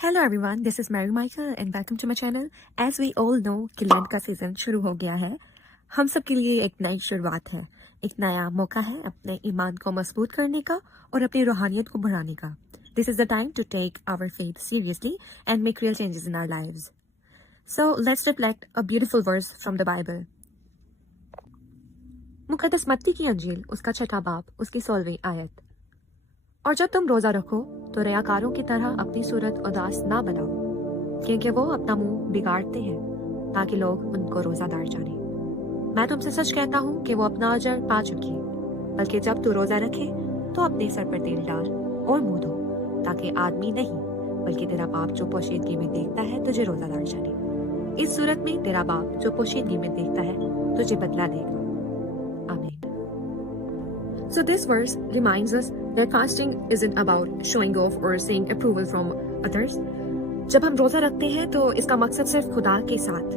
Hello everyone, this is Mary Michael and welcome to my channel. As we all know कि land का season शुरू हो गया है। हम सब के लिए एक नई शुरुआत है, एक नया मौका है अपने ईमान को मजबूत करने का और अपनी रूहानियत को बढ़ाने का। This is the time to take our faith seriously and make real changes in our lives. So let's reflect a beautiful verse from the Bible. मुकद्दस मत्ती की अंजील, उसका 6वां बाब, उसकी 16वीं आयत। और जब तुम रोजा रखो तो रयाकारों की तरह अपनी सूरत उदास ना बनाओ, क्योंकि वो अपना मुंह बिगाड़ते हैं ताकि लोग उनको रोजादार जाने। मैं तुमसे सच कहता हूँ कि वो अपना अजर पा चुकी है। बल्कि जब तू रोजा रखे तो अपने सर पर तेल डाल और मुंह धो, ताकि आदमी नहीं बल्कि तेरा बाप जो पोशीदगी में देखता है तुझे रोजादार जाने। इस सूरत में तेरा बाप जो पोशीदगी में देखता है तुझे बदला देगा। आमीन। So this verse reminds us that fasting isn't about showing off or seeking approval from others. जब हम रोजा रखते हैं तो इसका मकसद सिर्फ खुदा के साथ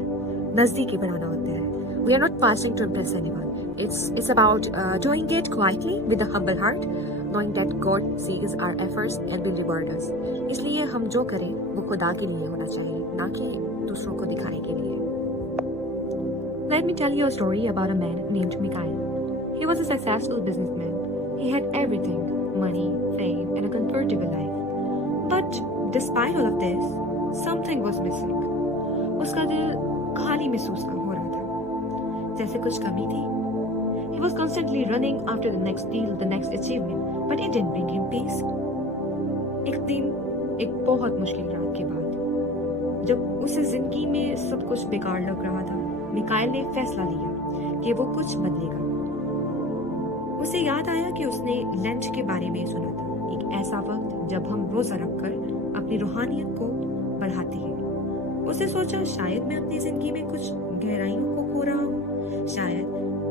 नजदीकी बनाना होता है। We are not fasting to impress anyone. It's about doing it quietly with a humble heart, knowing that God sees our efforts and will reward us. इसलिए हम जो करें वो खुदा के लिए होना चाहिए, ना कि दूसरों को दिखाने के लिए। Let me tell you a story about a man named Mikhail. He was a successful businessman. He had everything, money, fame, and a comfortable life. But despite all of this, something was missing. उसका दिल खाली महसूस हो रहा था, जैसे कुछ कमी थी। He was constantly running after the next deal, the next achievement, but it didn't bring him peace. एक दिन, एक बहुत मुश्किल रात के बाद, जब उसे जिंदगी में सब कुछ बेकार लग रहा था, मिकाइल ने फैसला लिया कि वो कुछ बदलेगा। उसे याद आया कि उसने लंच के बारे में सुना था, एक ऐसा वक्त जब हम रोजा रखकर अपनी रूहानियत को बढ़ाते हैं। उसे सोचा, शायद मैं अपनी जिंदगी में कुछ गहराइयों को खो रहा हूँ, शायद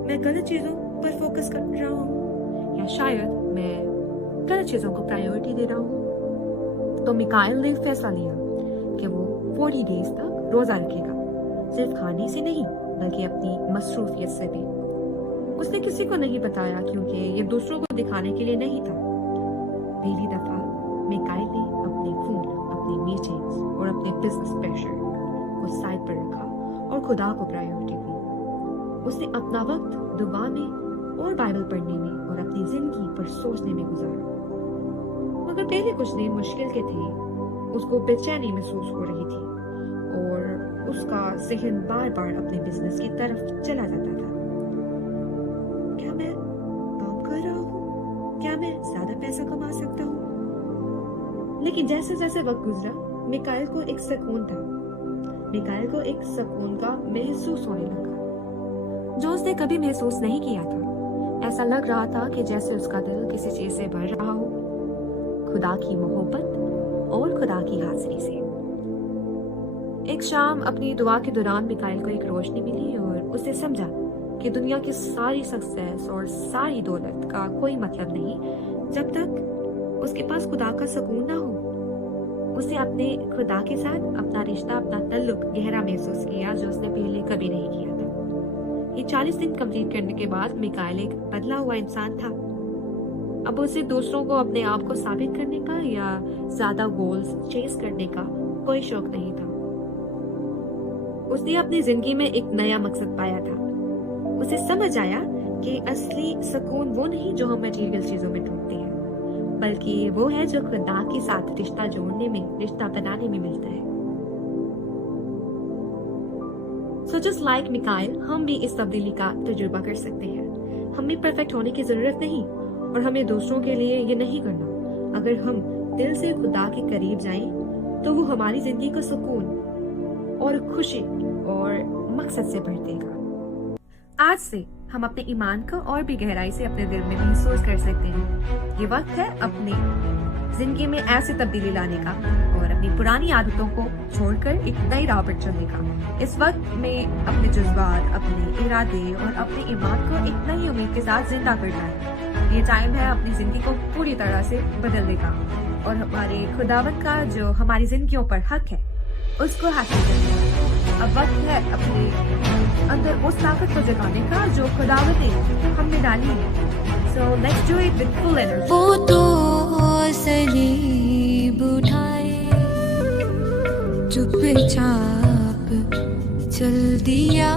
मैं गलत चीजों पर फोकस कर रहा हूँ, या शायद मैं गलत चीजों को प्रायोरिटी दे रहा हूँ। तो मिकाइल ने फैसला लिया कि वो 40 डेज तक रोजा रखेगा, सिर्फ खाने से नहीं बल्कि अपनी मसरूफियत से भी। उसने किसी को नहीं बताया, क्योंकि ये दूसरों को दिखाने के लिए नहीं था। पहली दफा मिकाइल ने अपने फोन, अपनी मीटिंग्स और अपने बिजनेस प्रेशर को साइड पर रखा और खुदा को प्रायोरिटी दी। उसने अपना वक्त दुआ में और बाइबल पढ़ने में और अपनी जिंदगी पर सोचने में गुजारा। मगर पहले कुछ दिन मुश्किल के थे। उसको बेचैनी महसूस हो रही थी और उसका जहन बार बार अपने बिजनेस की तरफ चला जाता था। क्या मैं काम कर रहा हूँ? क्या मैं ज्यादा पैसा कमा सकता हूँ? लेकिन जैसे जैसे वक्त गुजरा, मिकाइल को एक सुकून था। मिकाइल को एक सुकून का महसूस होने लगा, जो उसने कभी महसूस नहीं किया था। ऐसा लग रहा था कि जैसे उसका दिल किसी चीज से भर रहा हो, खुदा की मोहब्बत और खुदा की हाजिरी से। एक शाम अपनी दुआ के दौरान मिकाइल को एक रोशनी मिली और उसने समझा कि दुनिया की सारी सक्सेस और सारी दौलत का कोई मतलब नहीं जब तक उसके पास खुदा का सुकून ना हो। उसने अपने खुदा के साथ अपना रिश्ता, अपना तल्लुक गहरा महसूस किया, जो उसने पहले कभी नहीं किया था। ये 40 दिन कंप्लीट करने के बाद मिकाइल एक बदला हुआ इंसान था। अब उसे दूसरों को अपने आप को साबित करने का या ज्यादा गोल्स चेस करने का कोई शौक नहीं था। उसने अपनी जिंदगी में एक नया मकसद पाया था। उसे समझ आया कि असली सुकून वो नहीं जो हम मटेरियल चीजों में ढूंढते हैं, बल्कि वो है जो खुदा के साथ रिश्ता जोड़ने में, रिश्ता बनाने में मिलता है। So just like मिकाइल, हम भी इस तब्दीली का तजुर्बा कर सकते हैं। हमें परफेक्ट होने की जरूरत नहीं और हमें दूसरों के लिए ये नहीं करना। अगर हम दिल से खुदा के करीब जाएं, तो वो हमारी जिंदगी को सुकून और खुशी और मकसद से भर देगा। आज से हम अपने ईमान को और भी गहराई से अपने दिल में महसूस कर सकते हैं। ये वक्त है अपनी जिंदगी में ऐसी तब्दीली लाने का और अपनी पुरानी आदतों को छोड़कर एक नई राह पर चलने का। इस वक्त में अपने जज्बात, अपने इरादे और अपने ईमान को एक नई उम्मीद के साथ जिंदा करना है। ये टाइम है अपनी जिंदगी को पूरी तरह से बदलने का और हमारे खुदावत का जो हमारी जिंदगियों पर हक है उसको हासिल करने का। अब वक्त है अपने अंदर उस ताकत को जगाने का जो खुदावत ने हम में डाली है। So let's do it with full energy. वो तो सलीब उठाए चुपचाप चल दिया